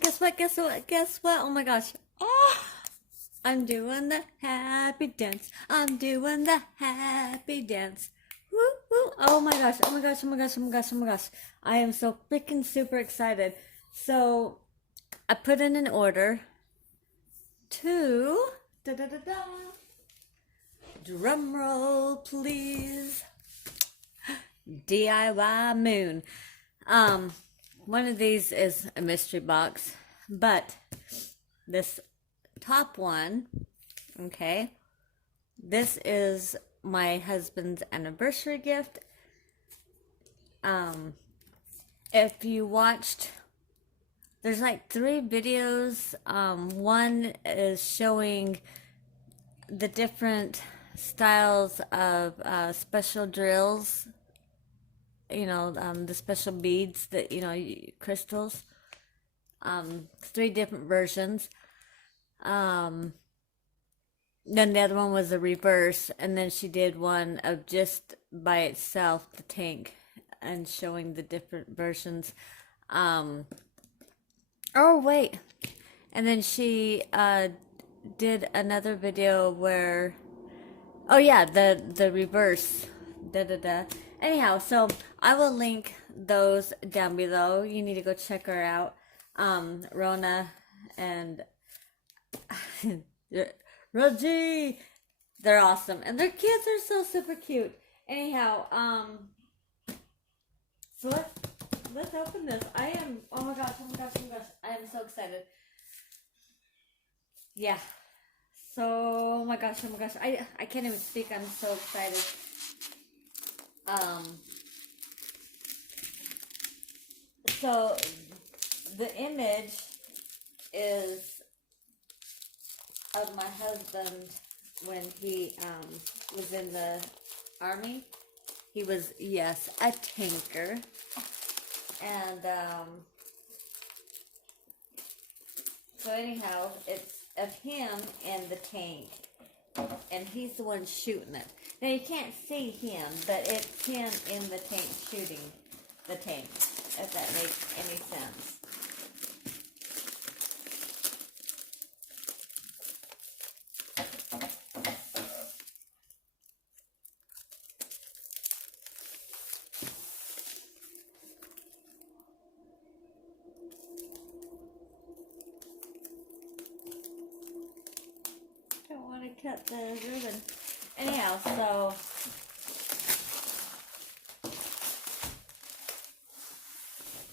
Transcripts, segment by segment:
guess what? Guess what? Guess what? Oh my gosh. Oh, I'm doing the happy dance. I'm doing the happy dance. Woo, woo. Oh my gosh. Oh my gosh. Oh my gosh. Oh my gosh. Oh my gosh. I am so freaking super excited. So I put in an order to da da da da. Drum roll, please. DIYmoon. One of these is a mystery box, but this top one, okay, this is my husband's anniversary gift. If you watched, there's like 3 videos. One is showing the different styles of special drills, the special beads that, crystals, 3 different versions. Then the other one was the reverse, and then she did one of just by itself, the tank, and showing the different versions. Oh wait, and then she did another video where, oh yeah, the reverse, da da da. Anyhow, so I will link those down below. You need to go check her out. Rona and Reggie, they're awesome, and their kids are so super cute. Anyhow, so let's open this. I am, oh my gosh, oh my gosh, oh my gosh, I am so excited. Yeah. So, oh my gosh, I can't even speak. I'm so excited. So the image is of my husband when he was in the army. He was, yes, a tanker. And so anyhow, it's of him in the tank, and he's the one shooting it. Now you can't see him, but it's him in the tank shooting the tank, if that makes any sense. Cut the ribbon. Anyhow, so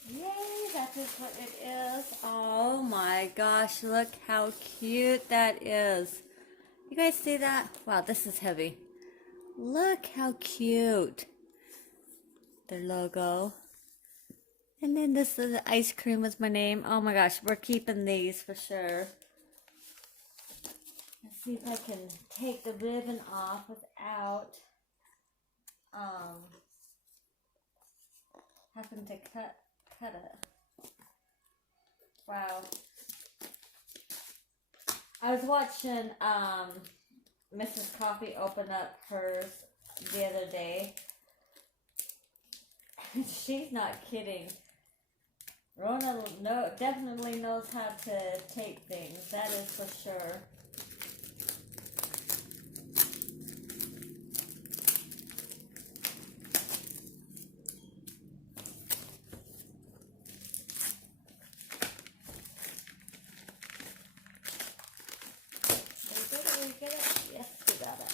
yay, that is what it is. Oh my gosh, look how cute that is. You guys see that? Wow, this is heavy. Look how cute. Their logo. And then this is the ice cream with my name. Oh my gosh, we're keeping these for sure. Let's see if I can take the ribbon off without having to cut it. Wow. I was watching Mrs. Coffee open up hers the other day. She's not kidding. Rona definitely knows how to take things. That is for sure. Get it? Yes, we got it.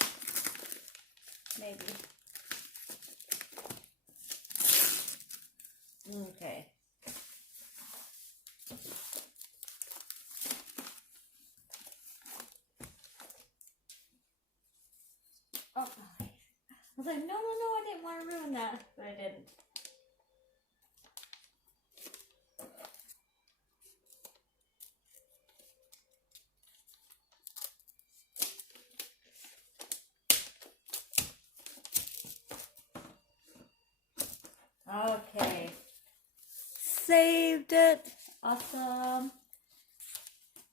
Maybe. Okay. Oh, I was like, no, I didn't want to ruin that, but I didn't. Okay. Saved it. Awesome.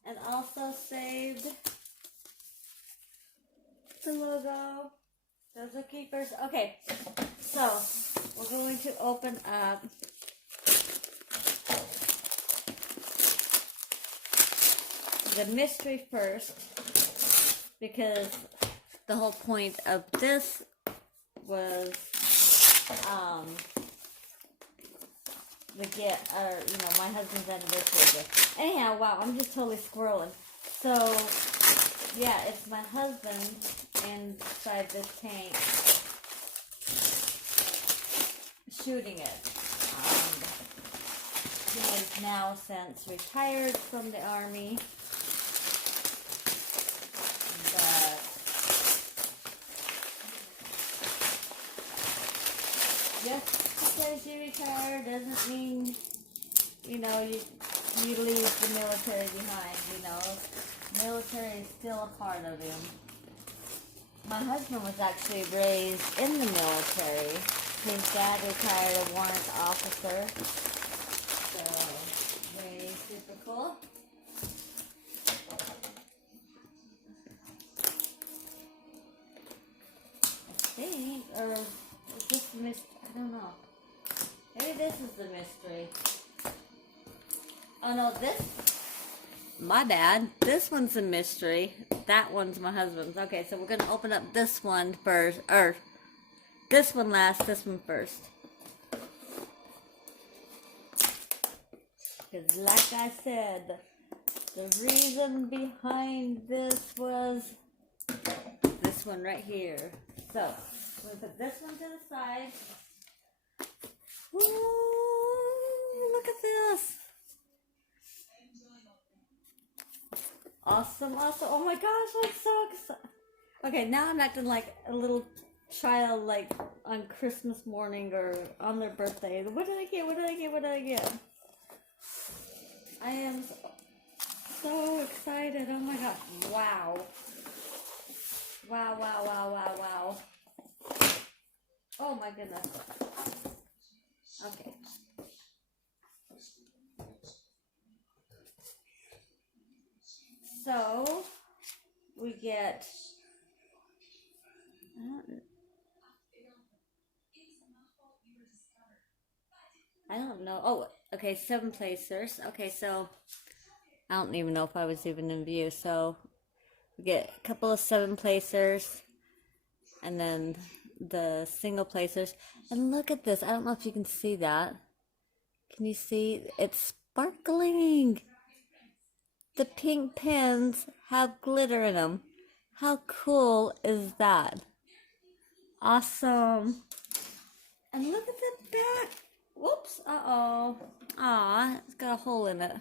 And also saved the logo. Those are keepers. Okay. So, we're going to open up the mystery first, because the whole point of this was my husband's anniversary gift. Anyhow, wow, I'm just totally squirreling. So, yeah, it's my husband inside this tank shooting it. He has now since retired from the Army, but just because you retire doesn't mean, you leave the military behind, Military is still a part of him. My husband was actually raised in the military. His dad retired a warrant officer. So, very super cool. I think, or is this the mystery? I don't know. Maybe this is the mystery. Oh no, my bad. This one's a mystery. That one's my husband's. Okay, so we're going to open up this one first, or this one last, this one first. Because like I said, the reason behind this was this one right here. So, we'll put this one to the side. Ooh, look at this. Awesome, awesome. Oh my gosh, I'm so excited. Okay, now I'm acting like a little child, like on Christmas morning or on their birthday. What did I get? What did I get? What did I get? I am so excited. Oh my gosh. Wow. Wow, wow, wow, wow, wow. Oh my goodness. Okay. So, we get, I don't know. Oh, okay, 7 placers. Okay, so I don't even know if I was even in view. So we get a couple of 7 placers and then the single placers. And look at this. I don't know if you can see that. Can you see? It's sparkling. The pink pins have glitter in them. How cool is that? Awesome. And look at the back. Whoops. Uh-oh. Aw, it's got a hole in it.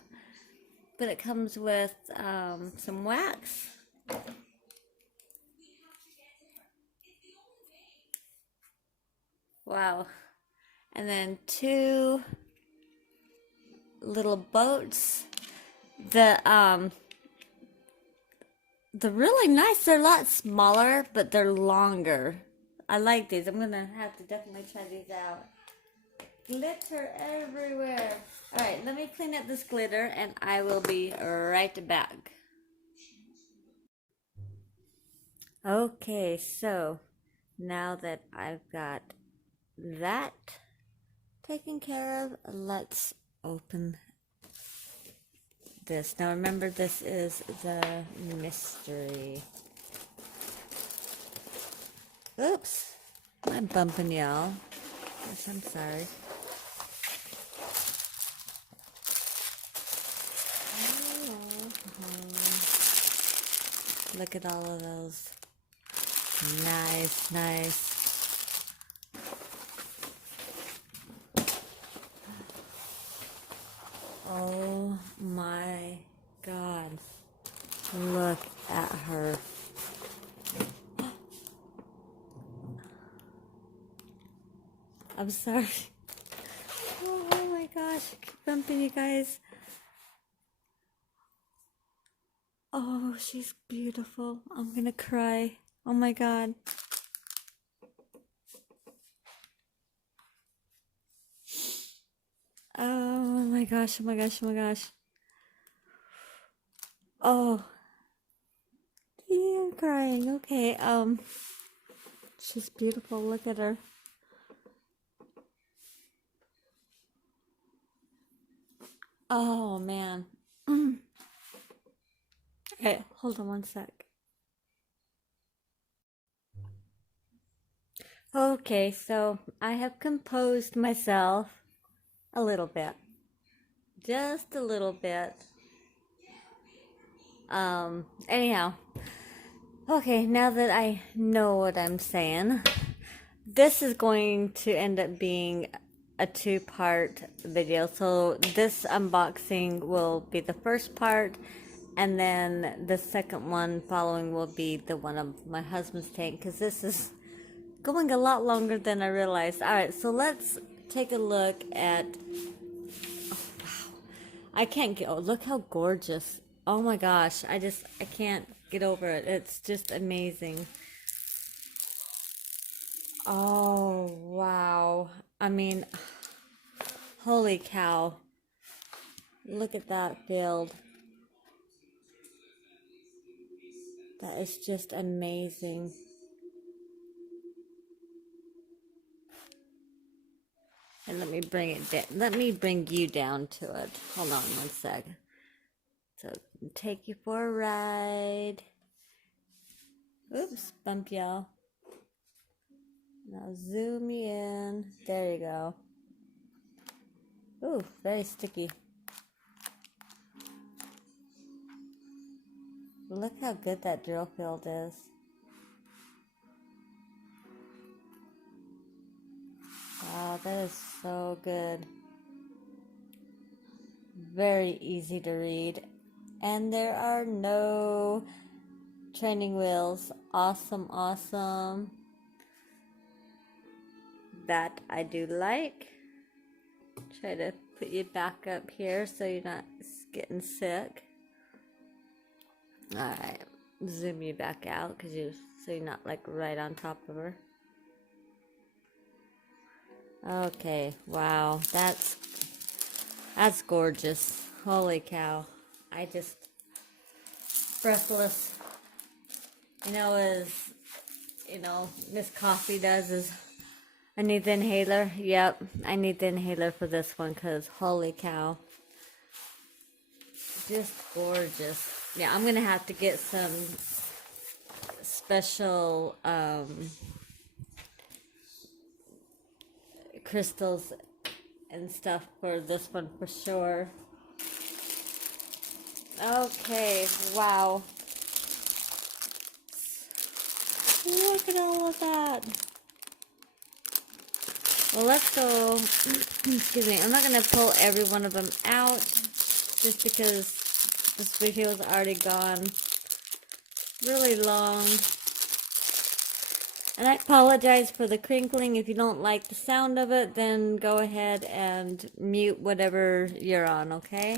But it comes with some wax. Wow. And then 2 little boats. They're really nice. They're a lot smaller, but they're longer. I like these. I'm going to have to definitely try these out. Glitter everywhere. Alright, let me clean up this glitter and I will be right back. Okay, so now that I've got that taken care of, let's open this. Now remember, this is the mystery. Oops, I'm bumping y'all. Yes, I'm sorry. Look at all of those. Nice, nice. Oh my God. Look at her. I'm sorry. Oh my gosh. I keep bumping you guys. Oh, she's beautiful. I'm gonna cry. Oh my God. Oh my gosh, oh my gosh, oh my gosh. Oh. Yeah, I'm crying. Okay, she's beautiful. Look at her. Oh man. hold on one sec. Okay, so I have composed myself a little bit. Just a little bit. Anyhow. Okay, now that I know what I'm saying, this is going to end up being a two-part video. So this unboxing will be the first part, and then the second one following will be the one of my husband's tank, because this is going a lot longer than I realized. Alright, so let's take a look at... Oh, wow. I can't get... Oh, look how gorgeous. Oh my gosh, I can't get over it. It's just amazing. Oh, wow. I mean, holy cow. Look at that build. That is just amazing. And let me bring it down. Let me bring you down to it. Hold on one sec. So, take you for a ride. Oops, bump y'all. Now zoom you in. There you go. Ooh, very sticky. Look how good that drill field is. Wow, that is so good. Very easy to read. And there are no training wheels. Awesome, awesome. That I do like. Try to put you back up here so you're not getting sick. Alright, zoom you back out so you're not like right on top of her. Okay, wow, that's gorgeous. Holy cow. I just breathless. As Miss Coffee does is I need the inhaler. Yep, I need the inhaler for this one because holy cow. Just gorgeous. Yeah, I'm gonna have to get some special crystals and stuff for this one for sure. Okay, wow. Look at all of that. Well, let's go. Excuse me. I'm not going to pull every one of them out just because this video is already gone really long. And I apologize for the crinkling. If you don't like the sound of it, then go ahead and mute whatever you're on, okay?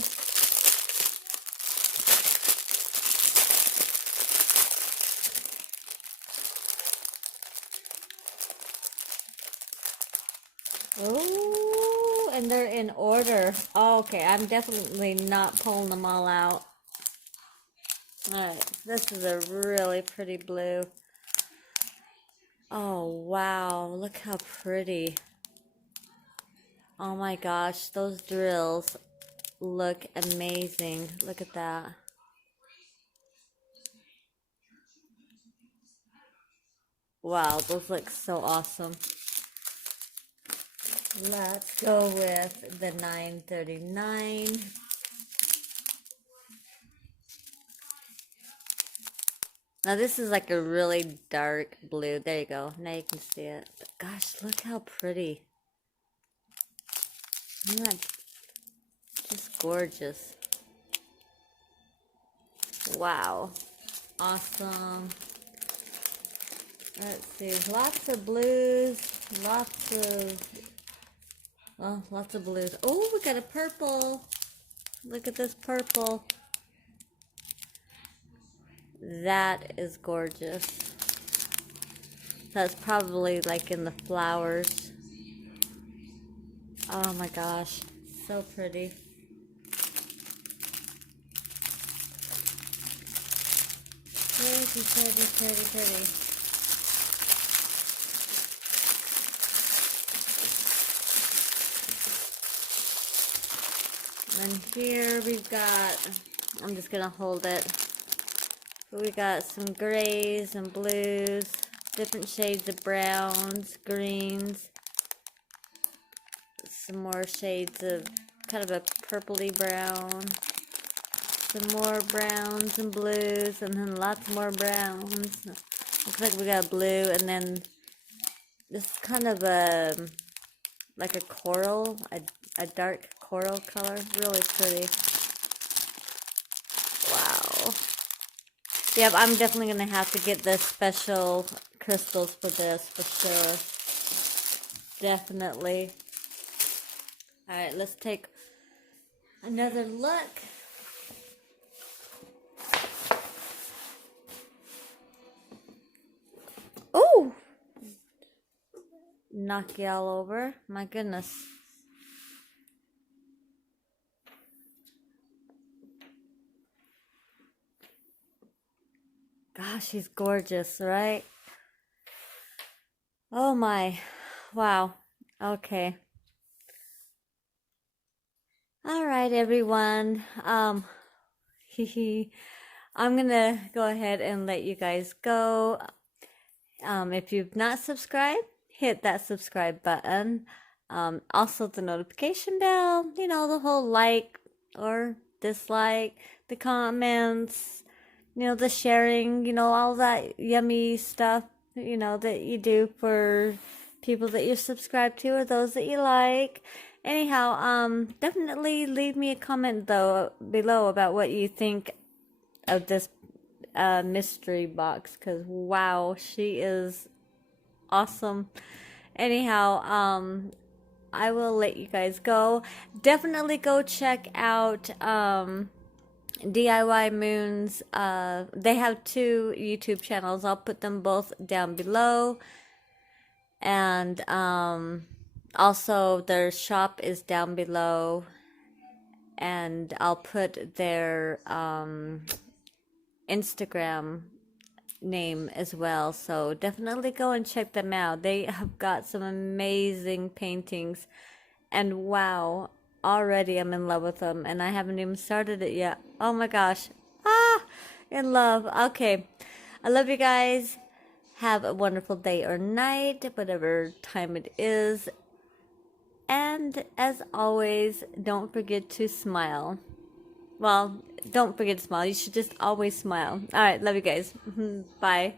Oh, and they're in order. Oh, okay, I'm definitely not pulling them all out. Alright, this is a really pretty blue. Oh, wow, look how pretty. Oh my gosh, those drills look amazing. Look at that. Wow, those look so awesome. Let's go with the 939. Now this is like a really dark blue. There you go. Now you can see it. But gosh, look how pretty. Isn't that just gorgeous? Wow. Awesome. Let's see. Lots of blues. Lots of blues. Oh, we got a purple. Look at this purple. That is gorgeous. That's probably like in the flowers. Oh my gosh, so pretty. Pretty, pretty, pretty, pretty. And here we've got, I'm just gonna hold it. We got some grays and blues, different shades of browns, greens, some more shades of kind of a purpley brown, some more browns and blues, and then lots more browns. Looks like we got blue, and then this kind of a like a coral, a dark coral color, really pretty. Wow. Yep, I'm definitely gonna have to get the special crystals for this for sure. Definitely. All right, let's take another look. Oh! Knock you all over. My goodness. Gosh, she's gorgeous, right? Oh my. Wow. Okay. All right, everyone. I'm gonna go ahead and let you guys go. If you've not subscribed, hit that subscribe button. Also the notification bell, you know, the whole like or dislike, the comments, you know, the sharing, you know, all that yummy stuff, you know, that you do for people that you subscribe to or those that you like. Anyhow, definitely leave me a comment though below about what you think of this mystery box, because wow, she is awesome. Anyhow, I will let you guys go. Definitely go check out DIYmoon's. They have 2 YouTube channels. I'll put them both down below, and also their shop is down below, and I'll put their Instagram name as well, so definitely go and check them out. They have got some amazing paintings, and wow, already I'm in love with them, and I haven't even started it yet. Oh my gosh, in love. Okay, I love you guys. Have a wonderful day or night, whatever time it is, and as always, don't forget to smile. Well, don't forget to smile. You should just always smile. All right, love you guys. Bye.